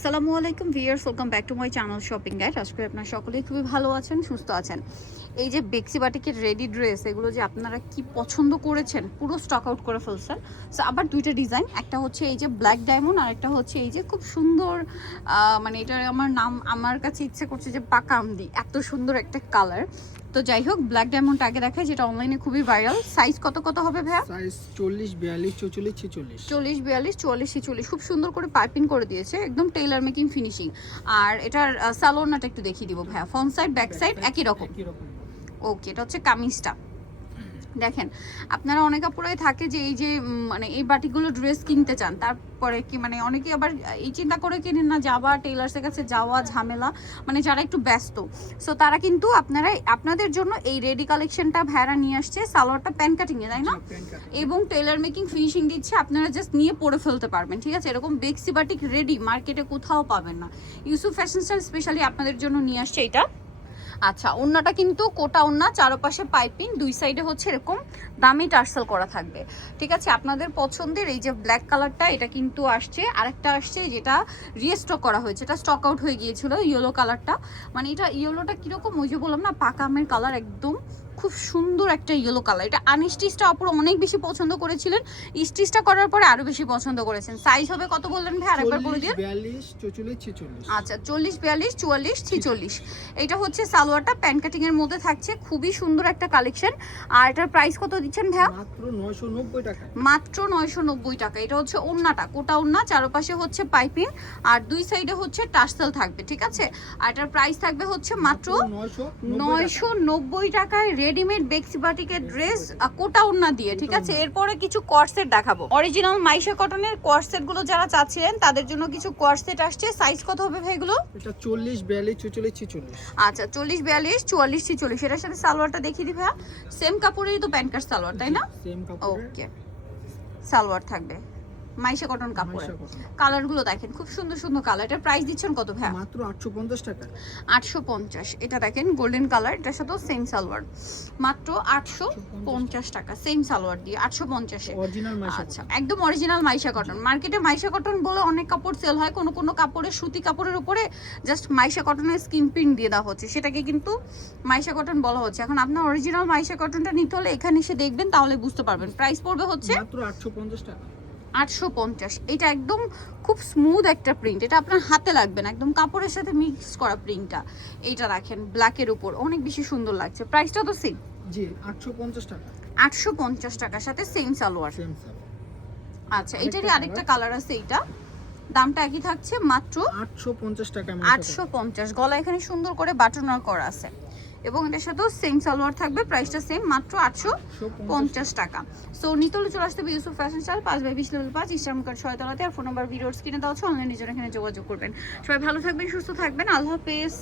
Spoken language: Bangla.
আসসালামু আলাইকুম viewers, welcome back to my channel shopping guide. আজকে আপনারা সকলেই খুবই ভালো আছেন, সুস্থ আছেন। এই যে বেক্সি বাটিকের রেডি ড্রেস, এগুলো যে আপনারা কি পছন্দ করেছেন, পুরো স্টক আউট করে ফেলছেন। সো আবার দুইটা ডিজাইন, একটা হচ্ছে এই যে ব্ল্যাক ডায়মন্ড আর একটা হচ্ছে এই যে খুব সুন্দর, মানে এটার আমার কাছে ইচ্ছে করছে যে পাকামদি, এত সুন্দর একটা কালার। তো যাই হোক, ব্ল্যাক ডায়মন্ড আগে দেখায়, যেটা অনলাইনে খুবই ভাইরাল। সাইজ কত কত হবে ভাইয়া? সাইজ 40 42 44 46 40 42 44 46, খুব সুন্দর করে পাইপিং করে দিয়েছে, একদম টেইলার মেকিং ফিনিশিং। আর এটার সালোয়ারটা একটু দেখিয়ে দিব ভাইয়া। ফ্রন্ট সাইড ব্যাক সাইড একই রকম। ওকে, এটা হচ্ছে কামিজটা। দেখেন, আপনারা অনেক আপুরাই থাকে যে এই যে মানে এই বাটিগুলো ড্রেস কিনতে চান, তারপরে কি মানে অনেকে আবার এই চিন্তা করে কিনেন না, যাওয়া টেইলার্সের কাছে যাওয়া ঝামেলা, মানে যারা একটু ব্যস্ত। সো তারা কিন্তু আপনাদের জন্য এই রেডি কালেকশনটা ভাড়া নিয়ে আসছে। সালোয়ারটা প্যান কাটিংয়ে, তাই না? এবং টেইলার মেকিং ফিনিশিং দিচ্ছে, আপনারা জাস্ট নিয়ে পরে ফেলতে পারবেন, ঠিক আছে? এরকম বেক্সি বাটিক রেডি মার্কেটে কোথাও পাবেন না। ইউসুফ ফ্যাশন স্টাইল স্পেশালি আপনাদের জন্য নিয়ে আসছে এটা। আচ্ছা, ওন্নাটা কিন্তু কোটা ওন্না, চারপাশে পাইপিং, দুই সাইডে হচ্ছে এরকম দামি টার্সেল করা থাকবে, ঠিক আছে? আপনাদের পছন্দের এই যে ব্ল্যাক কালারটা, এটা কিন্তু আসছে। আরেকটা আসছে যেটা রিস্টক করা হয়েছে, এটা স্টক আউট হয়ে গিয়েছিল, ইয়েলো কালারটা। মানে এটা ইয়েলোটা কিরকম, ওই যে বললাম না, পাকা আমের কালার, একদম খুব সুন্দর একটা ইয়েলো কালার। এটা আনস্টিচটা আপুরা অনেক বেশি পছন্দ করেছিলেন, স্টিচটা করার পরে আরো বেশি পছন্দ করেছেন। সাইজ হবে কত বললেন ভাই, আরেকবার বলে দিন। 42 44 46। আচ্ছা, 40 42 44 46। এটা হচ্ছে সালোয়ারটা প্যান কাটিং এর মধ্যে থাকছে, খুবই সুন্দর একটা কালেকশন। আর এটার প্রাইস কত দিচ্ছেন ভাইয়া? মাত্র 990 টাকা। মাত্র 990 টাকা। এটা হচ্ছে ওন্নাটা, কোটা ওন্না, চারপাশে হচ্ছে পাইপিং আর দুই সাইডে হচ্ছে টার্সেল থাকবে, ঠিক আছে? আর এটার প্রাইস থাকবে হচ্ছে মাত্র 990 টাকায় রেডিমেড বেক্সি বাটিকের ড্রেস, কোটা ওন্না দিয়ে, ঠিক আছে? এরপরে কিছু কর্সেট দেখাবো, অরিজিনাল মাইশা কটনের কর্সেট গুলো যারা চাচ্ছিলেন তাদের জন্য কিছু কর্সেট আসছে। সাইজ কত হবে ভাই এগুলো? এটা 40 42 44 46। আচ্ছা, 40 42 44 46। এটার সাথে সালোয়ারটা দেখিয়ে দিই ভাইয়া। সেম কাপড়েরই তো প্যান্ট কাট সালোয়ার, তাই না? সেম কাপড়ে ওকে, সালোয়ার থাকবে মাইশা কটন কাপড়ে। কালারগুলো দেখেন, খুব সুন্দর সুন্দর কালার। এটার প্রাইস দিচ্ছেন কত ভাইয়া? মাত্র 850 টাকা। 850। এটা দেখেন গোল্ডেন কালার, এটার সাথেও সেম সালোয়ার, মাত্র 850 টাকা, সেম সালোয়ার দিয়ে 850 এ। অরিজিনাল মাইশা। আচ্ছা, একদম অরিজিনাল মাইশা কটন। মার্কেটে মাইশা কটন বলে অনেক কাপড় সেল হয়, কোন কোন কাপড়ে সুতি কাপড়ের উপরে জাস্ট মাইশা কটনের স্কিন প্রিন্ট দিয়ে দেওয়া হচ্ছে, সেটাকে কিন্তু মাইশা কটন বলা হচ্ছে। এখন আপনার অরিজিনাল মাইশা কটনটা নিতে হলে এখানে এসে দেখবেন, তাহলে বুঝতে পারবেন। প্রাইস পড়বে হচ্ছে মাত্র 850 টাকা। 850। এটা একদম খুব স্মুথ একটা প্রিন্ট, এটা আপনার হাতে লাগবে না, একদম কাপড়ের সাথে মিক্স করা প্রিন্টটা। এইটা রাখেন ব্ল্যাকের উপর, অনেক বেশি সুন্দর লাগছে। প্রাইসটা তো সেম, জি 850 টাকা। 850 টাকার সাথে সেম সালোয়ার। সেম সালোয়ার। আচ্ছা, এটারই আরেকটা কালার আছে, এইটা দামটা একই থাকছে, মাত্র 850 টাকা। 850। গলা এখানে সুন্দর করে বাটন ওয়ার্ক করা আছে এবং এটার সাথেও সেম সালোয়ার থাকবে, প্রাইসটা সেম, মাত্র 850 টাকা। সো নিতলে চলে আসতে হবে Yusuf fashion style, 5/20 level 5, eastern card 6 তলাতে। আর ফোন নাম্বার ভিডিওর স্ক্রিনে দেওয়া আছে, অনলাইনে জন্য এখানে যোগাযোগ করবেন। সবাই ভালো থাকবেন, সুস্থ থাকবেন, আল্লাহ হাফেজ।